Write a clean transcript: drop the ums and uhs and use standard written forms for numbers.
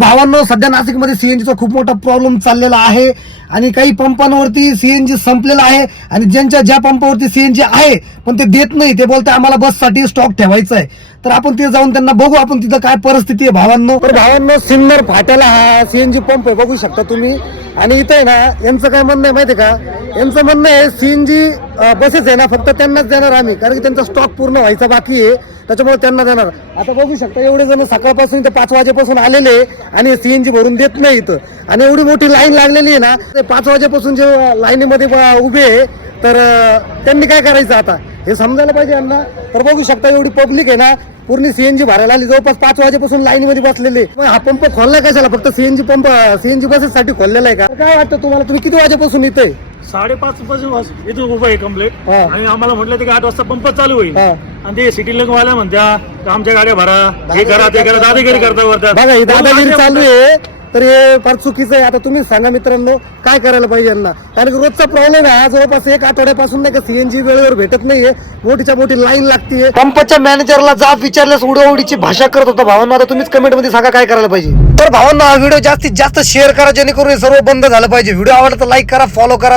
भावांनो, सध्या नाशिकमध्ये सीएनजीचा खूप मोठा प्रॉब्लेम चाललेला आहे आणि काही पंपांवरती सीएनजी संपलेला आहे आणि ज्या पंपावरती सीएनजी आहे पण ते देत नाही, ते बोलते आम्हाला बससाठी स्टॉक ठेवायचा आहे. तर आपण तिथे जाऊन त्यांना बघू आपण तिथं काय परिस्थिती आहे भावांनो. तर भावांनो, सिन्नर फाट्याला हा सीएनजी पंप आहे, बघू शकता तुम्ही. आणि इथे आहे ना, यांचं काय म्हणणं आहे माहिती आहे का, यांचं म्हणणं आहे सीएनजी बसेस आहे ना फक्त त्यांनाच देणार आम्ही, कारण की त्यांचा स्टॉक पूर्ण व्हायचा बाकी आहे, त्याच्यामुळे त्यांना देणार. आता बघू शकता एवढे जण सकाळपासून ते 5 वाजेपासून आलेले आणि सीएनजी भरून देत नाही इथं. आणि एवढी मोठी लाईन लागलेली आहे ना, ते 5 वाजेपासून जे लाईनीमध्ये उभे आहे, तर त्यांनी काय करायचं आता हे समजायला पाहिजे यांना. तर बघू शकता एवढी पब्लिक आहे ना, पूर्ण सीएनजी भरायला आली, जवळपास 5 वाजेपासून लाईनीमध्ये बसलेले. मग हा पंप खोललाय कशाला, फक्त सीएनजी पंप सीएनजी बसेससाठी खोललेला आहे का? काय वाटतं तुम्हाला, तुम्ही किती वाजेपासून इथे? 5:30 पासून इथून उभं आहे कंप्लेंट. हा. आणि आम्हाला म्हटलं की 8 वाजता पंप चालू होईल. हा. आणि ते सिटी लिंक वाल्या म्हणत्या आमच्या गाड्या भरा, हे करा ते करा, दादागिरी करता वरतात. बघा ही दादागिरी चालू आहे, तर हे फार चुकीचं आहे. आता तुम्ही सांगा मित्रांनो, काय करायला पाहिजे यांना, कारण की रोजचा प्रॉब्लेम आहे. जवळपास 1 आठवड्यापासून नाही का सीएनजी वेळेवर भेटत नाहीये, मोठीच्या मोठी लाईन लागतीये. पंपाच्या मॅनेजरला जाब विचारल्यास उडीची भाषा करत होता. भावांना आता तुम्हीच कमेंट मध्ये सांगा काय करायला पाहिजे. तर भावांना हा व्हिडिओ जास्तीत जास्त शेअर करा, जेणेकरून हे सर्व बंद झालं पाहिजे. व्हिडिओ आवडला तर लाईक करा, फॉलो करा.